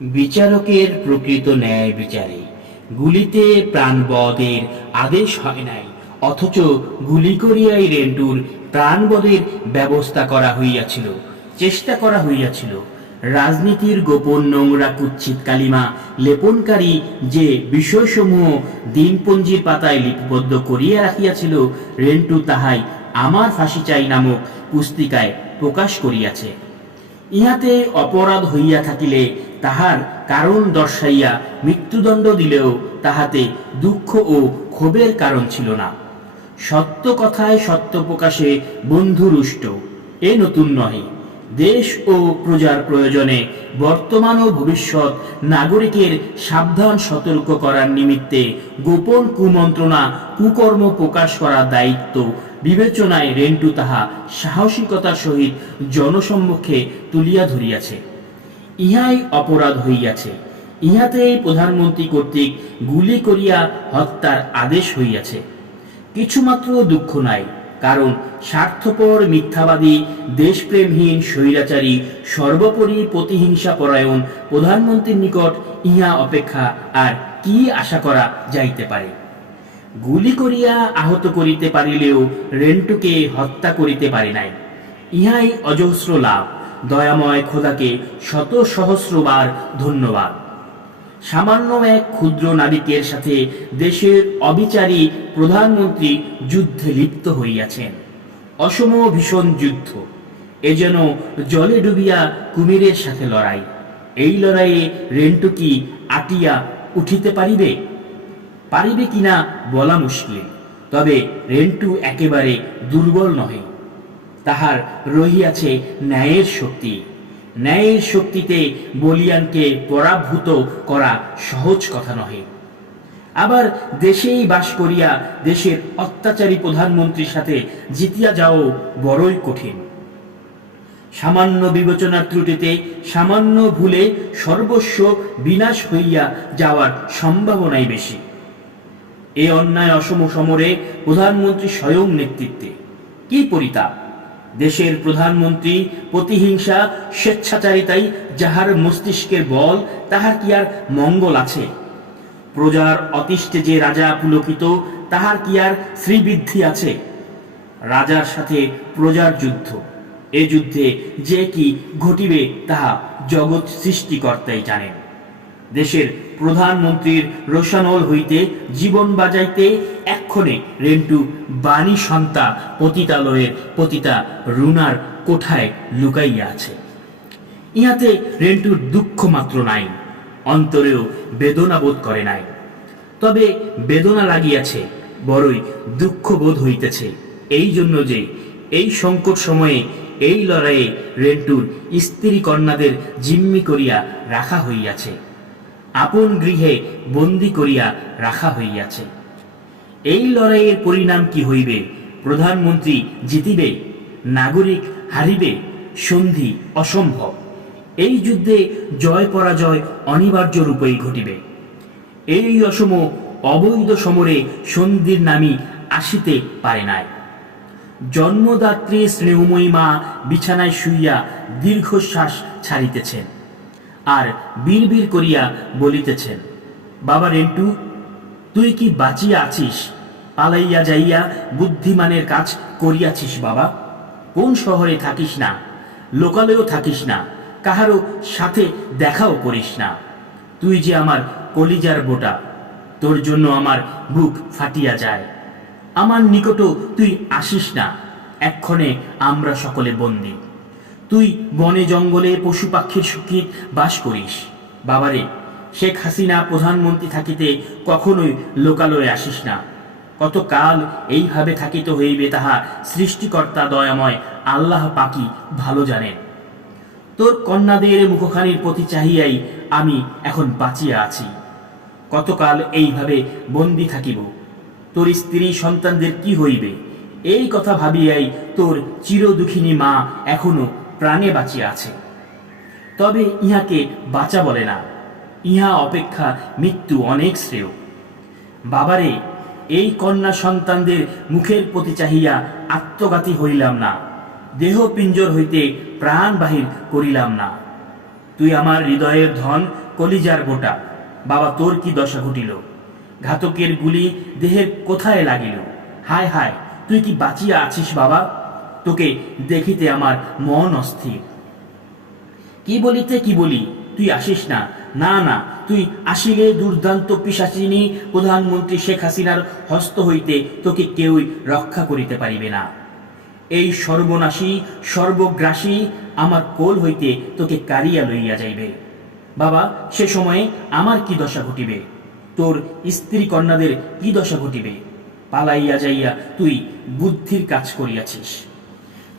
বিচারকের প্রকৃত ন্যায় বিচারে গুলিতে প্রাণবধের আদেশ হয় নাই, অথচ গুলি করিয়াই রেন্টুর প্রাণবধের ব্যবস্থা করা হইয়াছিল, চেষ্টা করা হইয়াছিল। রাজনীতির গোপন নোংরা কুৎসিত কালিমা লেপনকারী যে বিষয়সমূহ দিনপঞ্জির পাতায় লিপিবদ্ধ করিয়া রাখিয়াছিল, রেন্টু তাহাই আমার ফাঁসি চাই নামক পুস্তিকায় প্রকাশ করিয়াছে। ইহাতে অপরাধ হইয়া থাকিলে তাহার কারণ দর্শাইয়া মৃত্যুদণ্ড দিলেও তাহাতে দুঃখ ও ক্ষোভের কারণ ছিল না। সত্য কথায় সত্য প্রকাশে বন্ধুরুষ্ট এ নতুন নহে। দেশ ও প্রজার প্রয়োজনে বর্তমান ও ভবিষ্যৎ নাগরিকের সাবধান সতর্ক করার নিমিত্তে গোপন কুমন্ত্রণা কুকর্ম প্রকাশ করার দায়িত্ব বিবেচনায় রেন্টু তাহা সাহসিকতার সহিত জনসম্মুখে তুলিয়া ধরিয়াছে। ইহাই অপরাধ হইয়াছে। ইহাতেই প্রধানমন্ত্রী কর্তৃক গুলি করিয়া হত্যার আদেশ হইয়াছে। কিছুমাত্র দুঃখ নাই, কারণ স্বার্থপর মিথ্যাবাদী দেশপ্রেমহীন স্বৈরাচারী সর্বোপরি প্রতিহিংসা পরায়ণ প্রধানমন্ত্রীর নিকট ইহা অপেক্ষা আর কি আশা করা যাইতে পারে? গুলি করিয়া আহত করিতে পারিলেও রেন্টুকে হত্যা করিতে পারে নাই। ইহাই অজস্র লাভ। দয়াময় খোদাকে শত সহস্রবার ধন্যবাদ। সামান্য এক ক্ষুদ্র নাবিকের সাথে দেশের অবিচারী প্রধানমন্ত্রী যুদ্ধে লিপ্ত হইয়াছেন। অসম ভীষণ যুদ্ধ। এ যেন জলে ডুবিয়া কুমিরের সাথে লড়াই। এই লড়াইয়ে রেন্টু কি আটিয়া উঠিতে পারিবে? পারিবে কিনা বলা মুশকিল। তবে রেন্টু একেবারে দুর্বল নহে। তাহার রহিয়াছে ন্যায়ের শক্তি। ন্যায়ের শক্তিতে বলিয়ানকে পরাভূত করা সহজ কথা নহে। আবার দেশেই বাস করিয়া দেশের অত্যাচারী প্রধানমন্ত্রীর সাথে জিতিয়া যাও বড়ই কঠিন। সামান্য বিবেচনার ত্রুটিতে, সামান্য ভুলে সর্বস্ব বিনাশ হইয়া যাওয়ার সম্ভাবনাই বেশি। এ অন্যায় অসম সমরে প্রধানমন্ত্রী স্বয়ং নেতৃত্বে। কি পরিতাপ! দেশের প্রধানমন্ত্রী প্রতিহিংসা স্বেচ্ছাচারিতাই যাহার মস্তিষ্কের বল, তাহার কি আর মঙ্গল আছে? প্রজার অতিষ্ঠে যে রাজা পুলকিত, তাহার কি আর শ্রীবৃদ্ধি আছে? রাজার সাথে প্রজার যুদ্ধ। এ যুদ্ধে যে কি ঘটিবে তাহা জগৎ সৃষ্টিকর্তাই জানেন। দেশের প্রধানমন্ত্রীর রোশানল হইতে জীবন বাজাইতে এক্ষণে রেন্টু বাণী সন্তা পতিতালয়ের পতিতা রুনার কোঠায় লুকাইয়া আছে। ইহাতে রেন্টুর দুঃখ মাত্র নাই, অন্তরেও বেদনা বোধ করে নাই। তবে বেদনা লাগিয়াছে, বড়ই দুঃখ বোধ হইতেছে এই জন্য যে এই সংকট সময়ে এই লড়াইয়ে রেন্টুর স্ত্রী কন্যাদের জিম্মি করিয়া রাখা হইয়াছে, আপন গৃহে বন্দী করিয়া রাখা হইয়াছে। এই লড়াইয়ের পরিণাম কি হইবে? প্রধানমন্ত্রী জিতিবে, নাগরিক হারিবে, সন্ধি অসম্ভব। এই যুদ্ধে জয় পরাজয় অনিবার্য রূপেই ঘটিবে। এই অসম অবৈধ সমরে সন্ধির নামই আসিতে পারে নাই। জন্মদাত্রী স্নেহময়ী মা বিছানায় শুইয়া দীর্ঘশ্বাস ছাড়িতেছেন আর বিড়বিড় করিয়া বলিতেছেন, বাবা রেন্টু, তুই কি বাঁচিয়া আছিস? পালাইয়া যাইয়া বুদ্ধিমানের কাজ করিয়াছিস বাবা। কোন শহরে থাকিস না, লোকালয়েও থাকিস না, কাহারও সাথে দেখাও করিস না। তুই যে আমার কলিজার বোটা, তোর জন্য আমার বুক ফাটিয়া যায়। আমার নিকটও তুই আসিস না, এক্ষণে আমরা সকলে বন্দী। তুই বনে জঙ্গলে পশু পাখির সুখী বাস করিস। বাবারে, শেখ হাসিনা প্রধানমন্ত্রী থাকিতে কখনোই লোকালয়ে আসিস না। কতকাল এইভাবে থাকিতে হইবে তাহা সৃষ্টিকর্তা দয়াময় আল্লাহ পাকি ভালো জানেন। তোর কন্যাদের মুখখানির প্রতি চাহিয়াই আমি এখন বাঁচিয়া আছি। কতকাল এইভাবে বন্দী থাকিব? তোর স্ত্রী সন্তানদের কি হইবে? এই কথা ভাবিয়াই তোর চিরদুঃখিনী মা এখনো প্রাণে বাঁচিয়া আছে। তবে ইহাকে বাঁচা বলে না, ইহা অপেক্ষা মৃত্যু অনেক শ্রেয়। বাবারে, এই কন্যা সন্তানদের মুখের প্রতি চাহিয়া আত্মঘাতী হইলাম না, দেহ পিঞ্জর হইতে প্রাণ বাহির করিলাম না। তুই আমার হৃদয়ের ধন, কলিজার গোটা। বাবা, তোর কি দশা ঘটিল? ঘাতকের গুলি দেহের কোথায় লাগিল? হায় হায়, তুই কি বাঁচিয়া আছিস বাবা? তোকে দেখিতে আমার মন অস্থির। কি বলিতে কি বলি, তুই আসিস না? না না, তুই আসিলে দুর্দান্ত পিশাচিনী প্রধানমন্ত্রী শেখ হাসিনার হস্ত হইতে তোকে কেউই রক্ষা করিতে পারিবে না। এই সর্বনাশী সর্বগ্রাসী আমার কোল হইতে তোকে কারিয়া লইয়া যাইবে। বাবা, সে সময়ে আমার কি দশা ঘটিবে? তোর স্ত্রী কন্যাদের কি দশা ঘটিবে? পালাইয়া যাইয়া তুই বুদ্ধির কাজ করিয়াছিস।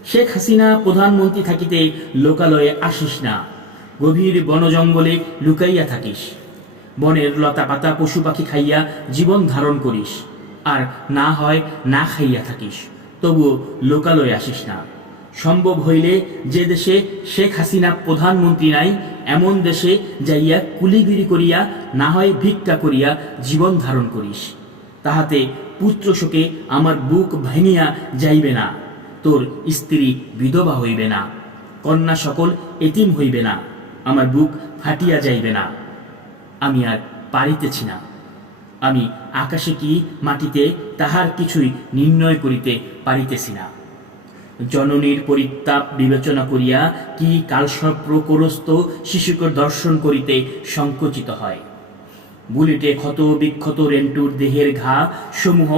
শেখ হাসিনা প্রধানমন্ত্রী থাকিতে লোকালয়ে আসিস না, গভীর বনজঙ্গলে লুকাইয়া থাকিস। বনের লতা পাতা পশু পাখি খাইয়া জীবন ধারণ করিস, আর না হয় না খাইয়া থাকিস, তবুও লোকালয়ে আসিস না। সম্ভব হইলে যে দেশে শেখ হাসিনা প্রধানমন্ত্রী নাই, এমন দেশে যাইয়া কুলিগিরি করিয়া না হয় ভিক্ষা করিয়া জীবন ধারণ করিস। তাহাতে পুত্র শোকে আমার বুক ভাঙিয়া যাইবে না, তোর স্ত্রী বিধবা হইবে না, কন্যা সকল এতিম হইবে না, আমার বুক ফাটিয়া যাইবে না। আমি আর পারিতেছি না। আমি আকাশে কি মাটিতে তাহার কিছুই নির্ণয় করিতে পারিতেছি না। জননীর পরিতাপ বিবেচনা করিয়া কি কালসর্পগ্রস্ত শিশুকে দর্শন করিতে সংকুচিত হয়। বুলেটে ক্ষত বিক্ষত রেন্টুর দেহের ঘা সমূহ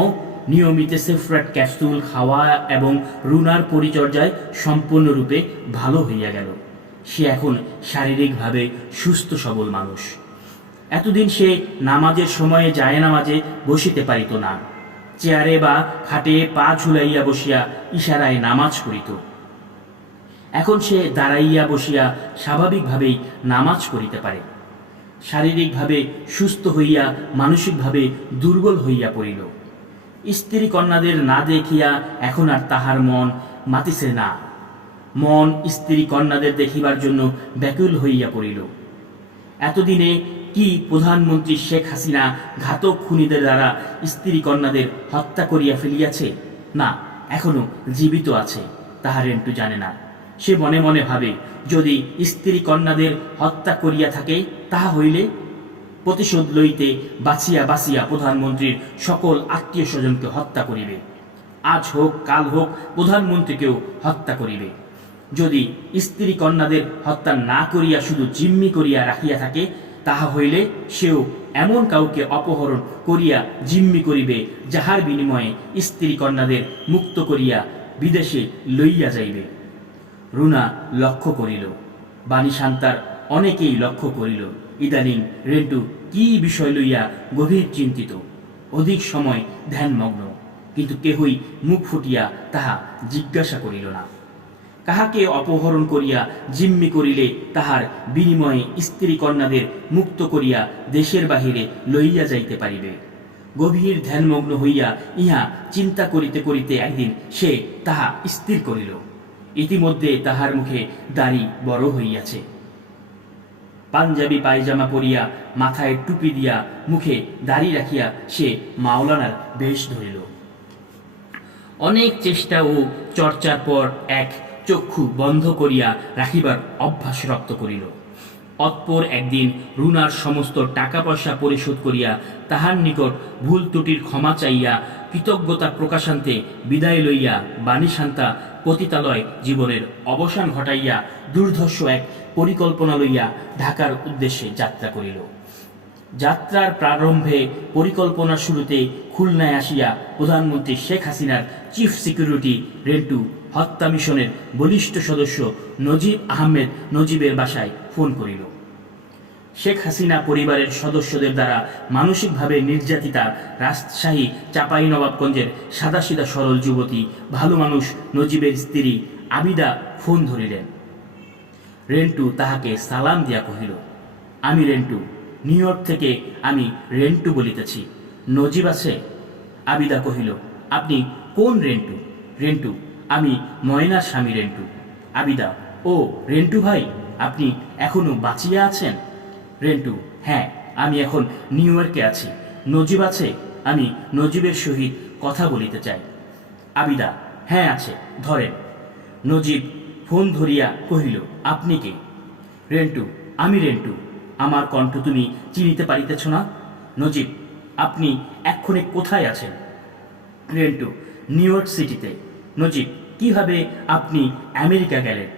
নিয়মিত সেফ্রাট ক্যাপসুল খাওয়া এবং রুনার পরিচর্যায় সম্পূর্ণরূপে ভালো হইয়া গেল। সে এখন শারীরিকভাবে সুস্থ সবল মানুষ। এতদিন সে নামাজের সময়ে জায়নামাজে বসিতে পারিত না। চেয়ারে বা খাটে পা ঝুলাইয়া বসিয়া ইশারায় নামাজ পড়িত। এখন সে দাঁড়াইয়া বসিয়া স্বাভাবিকভাবেই নামাজ পড়িতে পারে। শারীরিকভাবে সুস্থ হইয়া মানসিকভাবে দুর্বল হইয়া পড়িল। স্ত্রী কন্যাদের না দেখিয়া এখন আর তাহার মন মাতিছে না। মন স্ত্রী কন্যাদের দেখিবার জন্য ব্যাকুল হইয়া পড়িল। এতদিনে কি প্রধানমন্ত্রী শেখ হাসিনা ঘাতক খুনিদের দ্বারা স্ত্রী কন্যাদের হত্যা করিয়া ফেলিয়াছে? না, এখনো জীবিত আছে, তাহা রেন্টু জানে না। সে মনে মনে ভাবে, যদি স্ত্রী কন্যাদের হত্যা করিয়া থাকে, তাহা হইলে প্রতিশোধ লইতে বাঁচিয়া বাঁচিয়া প্রধানমন্ত্রীর সকল আত্মীয় স্বজনকে হত্যা করিবে। আজ হোক কাল হোক প্রধানমন্ত্রীকেও হত্যা করিবে। যদি স্ত্রী কন্যাদের হত্যা না করিয়া শুধু জিম্মি করিয়া রাখিয়া থাকে, তাহা হইলে সেও এমন কাউকে অপহরণ করিয়া জিম্মি করিবে, যাহার বিনিময়ে স্ত্রী কন্যাদের মুক্ত করিয়া বিদেশে লইয়া যাইবে। রুনা লক্ষ্য করিল, বাণী শান্তার অনেকেই লক্ষ্য করিল, ইদানিং রেন্টু কি বিষয় লইয়া গভীর চিন্তিত, অধিক সময় ধ্যানমগ্ন, কিন্তু কেহই মুখ ফুটিয়া তাহা জিজ্ঞাসা করিল না। কাহাকে অপহরণ করিয়া জিম্মি করিলে তাহার বিনিময়ে স্ত্রী কন্যাদের মুক্ত করিয়া দেশের বাহিরে লইয়া যাইতে পারিবে। গভীর ধ্যানমগ্ন হইয়া ইহা চিন্তা করিতে করিতে একদিন সে তাহা স্থির করিল। ইতিমধ্যে তাহার মুখে দাড়ি বড় হইয়াছে। পাঞ্জাবি পায়জামা পরিয়া মাথায় টুপি দিয়া মুখে দাড়ি রাখিয়া সে মাওলানার বেশ ধরিল। অনেক চেষ্টা ও চর্চার পর এক চক্ষু বন্ধ করিয়া রাখিবার অভ্যাস রপ্ত করিল। অতঃপর একদিন রুনার সমস্ত টাকা পয়সা পরিশোধ করিয়া তাহার নিকট ভুল ত্রুটির ক্ষমা চাইয়া কৃতজ্ঞতা প্রকাশান্তে বিদায় লইয়া বাণীশান্তা পতিতালয় জীবনের অবসান ঘটাইয়া দুর্ধর্ষ এক পরিকল্পনা লইয়া ঢাকার উদ্দেশ্যে যাত্রা করিল। যাত্রার প্রারম্ভে পরিকল্পনার শুরুতে খুলনায় আসিয়া প্রধানমন্ত্রী শেখ হাসিনার চিফ সিকিউরিটি রেন্টু হত্যা মিশনের বলিষ্ঠ সদস্য নজিব আহমেদ নজিবের বাসায় ফোন করিল। শেখ হাসিনা পরিবারের সদস্যদের দ্বারা মানসিকভাবে নির্যাতিতা রাজশাহী চাঁপাইনবাবগঞ্জের সাদাসিধা সরল যুবতী ভালো মানুষ নজিবের স্ত্রী আবিদা ফোন ধরিলেন। রেন্টু তাহাকে সালাম দিয়া কহিল, আমি রেন্টু, নিউ ইয়র্ক থেকে আমি রেন্টু বলিতেছি, নজিব আছে? আবিদা কহিল, আপনি কোন রেন্টু? রেন্টু, আমি ময়নার স্বামী রেন্টু। আবিদা, ও রেন্টু ভাই, আপনি এখনো বাঁচিয়া আছেন? রেন্টু, হ্যাঁ, আমি এখন নিউ ইয়র্কে আছি। নজিব আছে? আমি নজিবের সহিত কথা বলিতে চাই। আবিদা, হ্যাঁ আছে, ধরেন। নজিব ফোন ধরিয়া কহিল, আপনি কে? রেন্টু, আমি রেন্টু, আমার কণ্ঠ তুমি চিনিতে পারিতেছ না? নজিব, আপনি এক্ষণে কোথায় আছেন? রেন্টু, নিউ ইয়র্ক সিটিতে। নজিব, কিভাবে আপনি আমেরিকা গেলেন?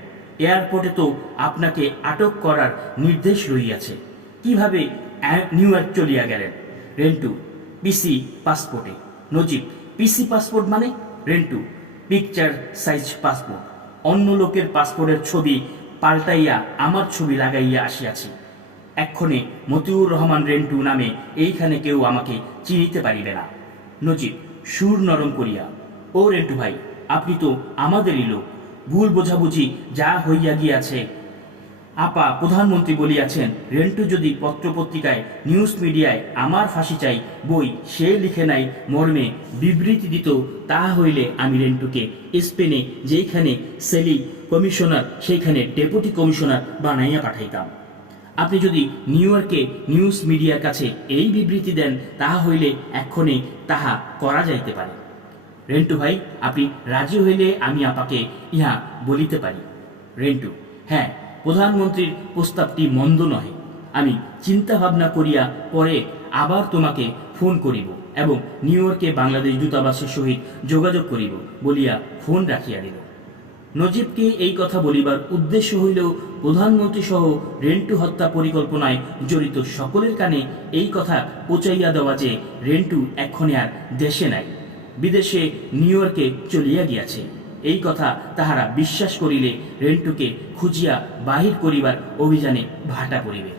এয়ারপোর্টে তো আপনাকে আটক করার নির্দেশ রইয়াছে। কিভাবে নিউ ইয়র্ক চলিয়া গেলেন? রেন্টু, পিসি পাসপোর্টে। নজিব, পিসি পাসপোর্ট মানে? Rentu, picture size passport. অন্য লোকের পাসপোর্টের ছবি পাল্টাইয়া আমার ছবি লাগাইয়া আসিয়াছি। এক্ষণে মতিউর রহমান রেন্টু নামে এইখানে কেউ আমাকে চিনিতে পারিবে না। নজিব সুর নরম করিয়া, ও রেন্টু ভাই, আপনি তো আমাদেরই লোক। ভুল বোঝাবুঝি যা হইয়া গিয়াছে। আপা প্রধানমন্ত্রী বলিয়াছেন, রেন্টু যদি পত্রপত্রিকায় নিউজ মিডিয়ায় আমার ফাঁসি চাই বই সে লিখে নাই মর্মে বিবৃতি দিত, তাহা হইলে আমি রেন্টুকে স্পেনে যেইখানে সেলি কমিশনার সেইখানে ডেপুটি কমিশনার বানাইয়া পাঠাইতাম। আপনি যদি নিউ ইয়র্কে নিউজ মিডিয়ার কাছে এই বিবৃতি দেন, তাহা হইলে এক্ষণে তাহা করা যাইতে পারে। রেন্টু ভাই, আপনি রাজি হইলে আমি আপাকে ইহা বলিতে পারি। রেন্টু, হ্যাঁ, প্রধানমন্ত্রীর প্রস্তাবটি মন্দ নহে। আমি চিন্তা ভাবনা করিয়া পরে আবার তোমাকে ফোন করিব এবং নিউ ইয়র্কে বাংলাদেশ দূতাবাসের সহিত যোগাযোগ করিব বলিয়া ফোন রাখিয়া দিল। নজিবকে এই কথা বলিবার উদ্দেশ্য হইল প্রধানমন্ত্রী সহ রেন্টু হত্যা পরিকল্পনায় জড়িত সকলের কানে এই কথা পৌঁছাইয়া দেওয়া যে রেন্টু এক্ষণে আর দেশে নাই, বিদেশে নিউ ইয়র্কে চলিয়া গিয়াছে। এই কথা তাহারা বিশ্বাস করিলে রেন্টুকে খুঁজিয়া বাহির করিবার অভিযানে ভাটা পড়িবে।